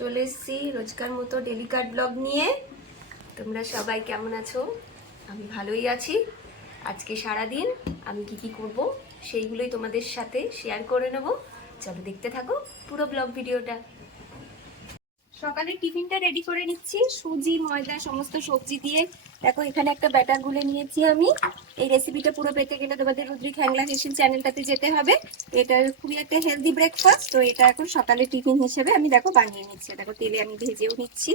চলে এসেছি রোজকার মতো ডেলি কাট ব্লগ নিয়ে। তোমরা সবাই কেমন আছো? আমি ভালোই আছি। আজকে সারাদিন আমি কি করব সেইগুলোই তোমাদের সাথে শেয়ার করে নেব। চলো দেখতে থাকো পুরো ব্লগ ভিডিওটা। সকালের টিফিনটা রেডি করে নিচ্ছি, সুজি ময়দা সমস্ত সবজি দিয়ে। দেখো এখানে একটা ব্যাটার গুলে নিয়েছি আমি। এই রেসিপিটা পুরো পেতে গেলে তোমাদের রুদ্রিক হ্যাংলা কিচেন চ্যানেলটাতে যেতে হবে। এটা খুবই একটা হেলদি ব্রেকফাস্ট, তো এটা এখন সকালের টিফিন হিসেবে আমি দেখো বানিয়ে নিচ্ছি। দেখো তেলে আমি ভেজেও নিচ্ছি।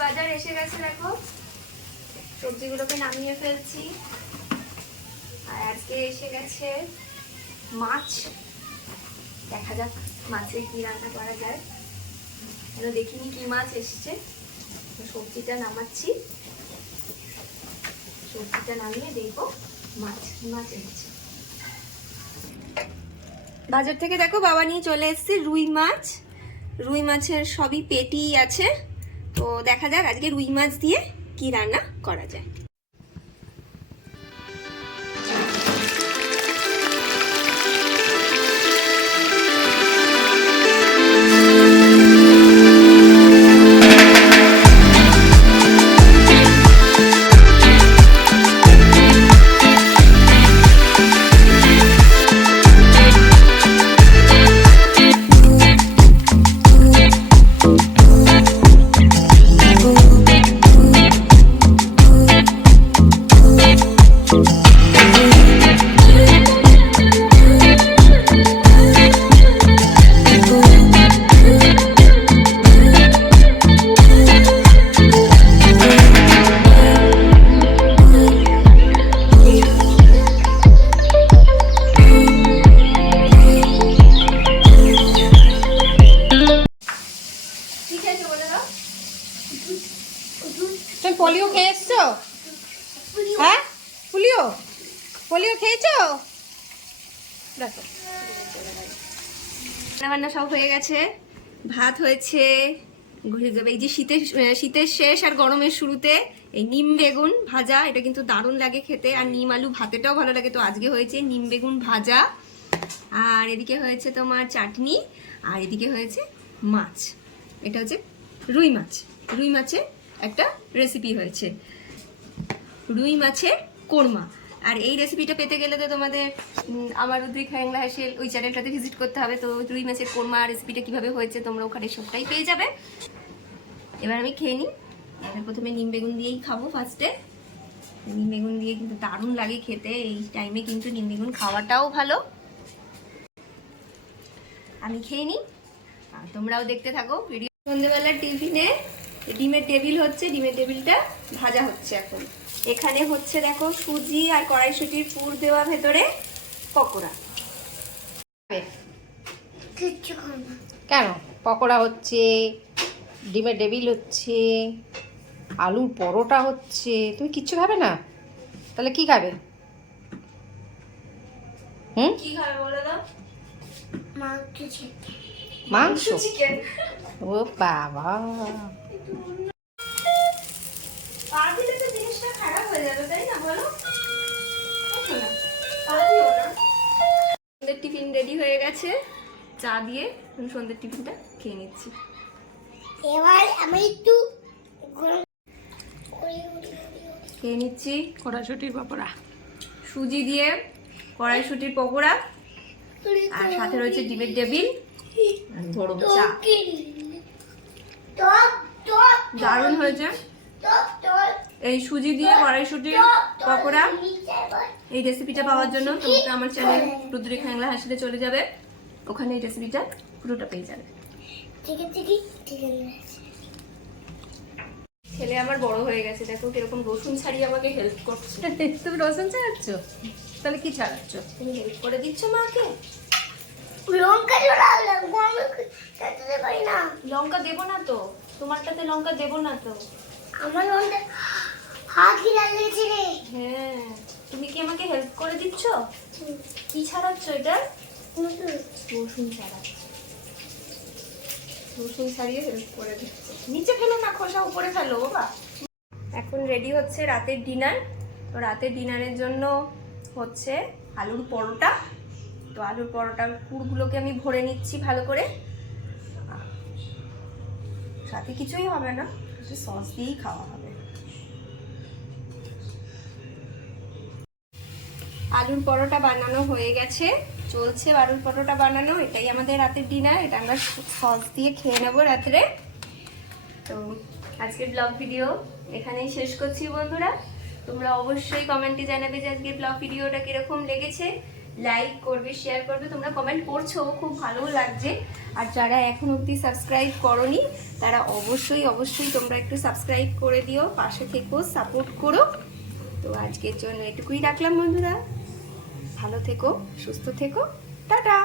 বাজার এসে গেছে, দেখো সবজিগুলোকে নামিয়ে ফেলছি। আর আজকে এসে গেছে মাছ। দেখা যাক মাছে কি রান্না করা যায়। দেখিনি কি মাছ এসছে। সবজিটা নামাচ্ছি, সবজিটা নামিয়ে দেখবো মাছ কি মাছ এনেছে। বাজার থেকে দেখো বাবা নিয়ে চলে এসছে রুই মাছ। রুই মাছের সবই পেটি আছে, তো দেখা যাক আজকে রুই মাছ দিয়ে কি রান্না করা যায়। পোলিও খেয়েছো? হ্যাঁ, পোলিও পোলিও খেয়েছো? দেখো রান্না সব হয়ে গেছে। ভাত হয়েছে, ঘুরে যাবে। এই যে শীতের শেষ আর গরমের শুরুতে এই নিম বেগুন ভাজা, এটা কিন্তু দারুণ লাগে খেতে। আর নিম আলু ভাতেটাও ভালো লাগে, তো আজকে হয়েছে নিম বেগুন ভাজা। আর এদিকে হয়েছে তোমার চাটনি, আর এদিকে হয়েছে মাছ। এটা হচ্ছে রুই মাছ। রুই মাছের একটা রেসিপি হয়েছে, রুই মাছের কোরমা। আর এই রেসিপিটা পেতে গেলে তো তোমাদের আমার রুদ্রিক হ্যাংলা হাসেল ওই চ্যানেলটাতে ভিজিট করতে হবে। তো রুই মাছের কোরমা রেসিপিটা কিভাবে হয়েছে তোমরা ওখানে সবটাই পেয়ে যাবে। এবার আমি খেয়ে নিই। এবার প্রথমে নিম বেগুন দিয়েই খাবো ফার্স্টে। নিম বেগুন দিয়ে কিন্তু দারুণ লাগে খেতে। এই টাইমে কিন্তু নিম বেগুন খাওয়াটাও ভালো। আমি খেয়ে নিই আর তোমরাও দেখতে থাকো ভিডিও। সন্ধ্যেবেলার টিফিনে ডিমের টেবিল হচ্ছে, ডিমের টেবিলটা ভাজা হচ্ছে এখন। এখানে হচ্ছে দেখো সুজি আর কড়াইশুটির পুর দেওয়া ভেতরে পকোড়া। কেন পকোড়া হচ্ছে, ডিমের টেবিল হচ্ছে, আলুর পরোটা হচ্ছে, তুমি কিচ্ছু খাবে না? তাহলে কি খাবে? কি খাবে বলে দাও? মাংস। চিকেন। ও বাবা, পা দিলে তো জিনিসটা খারাপ হয়ে যাবে, তাই না বলো? সন্ধ্যের টিফিন রেডি হয়ে গেছে, চা দিয়ে সন্ধ্যের টিফিনটা খেয়ে নিচ্ছি। এবার আমি একটু খেয়ে নিচ্ছি কড়াইশুটির পকোড়া, সুজি দিয়ে কড়াইশুটির পকোড়া, আর সাথে রয়েছে ডিমের টেবিল, গরম চা। দারুণ হয়েছে এই সুজি দিয়ে কড়াইশুটির পকোড়া। এই রেসিপিটা পাওয়ার জন্য তোমাকে আমার চ্যানেল রুদ্রিক হ্যাংলা হাসিতে চলে যাবে, ওখানে এই রেসিপিটা পুরোটা পেয়ে যাবে। ছেলে আমার বড় হয়ে গেছে, দেখো কিরকম রসুন ছাড়িয়ে আমাকে হেল্প করছে। তুমি রসুন ছাড়াচ্ছ? তাহলে কি ছাড়াচ্ছ? তুমি হেল্প করে দিচ্ছ মাকে? লঙ্কা দেবো না তো, তোমারটাতে লঙ্কা দেবো না তো। আমার লঙ্কা হাত লাগিয়েছে রে। হ্যাঁ, তুমি কি আমাকে হেল্প করে দিচ্ছ? কি ছাড়াচ্ছ এটা? রসুন ছাড়াচ্ছ। রসুন ছাড়িয়ে হেল্প করে দিচ্ছ। নিচে ফেলো না, খোসা উপরে ফেলো বাবা। এখন রেডি হচ্ছে রাতের ডিনার। তো রাতের ডিনারের জন্য হচ্ছে আলুর পরোটা তো আলুর পরোটার পুরগুলোকে আমি ভরে নিচ্ছি ভালো করে। সাথে কিছুই হবে না, সস দিয়েই খাওয়া হবে। আলুর পরোটা বানানো হয়ে গেছে, চলছে আলুর পরোটা বানানো। এটাই আমাদের রাতের ডিনার, এটা আমরা সস দিয়ে খেয়ে নেবো রাত্রে। তো আজকের ব্লগ ভিডিও এখানেই শেষ করছি বন্ধুরা। তোমরা অবশ্যই কমেন্টে জানাবে যে আজকের ব্লগ ভিডিওটা কিরকম লেগেছে। লাইক করবে, শেয়ার করবে, তোমরা কমেন্ট করছো, খুব ভালো লাগছে। আর যারা এখন অবধি সাবস্ক্রাইব করোনি তারা অবশ্যই তোমরা একটু সাবস্ক্রাইব করে দিও, পাশে থেকো, সাপোর্ট করো। তো আজকের জন্য এটুকুই রাখলাম বন্ধুরা, ভালো থেকো, সুস্থ থেকো, টাটা।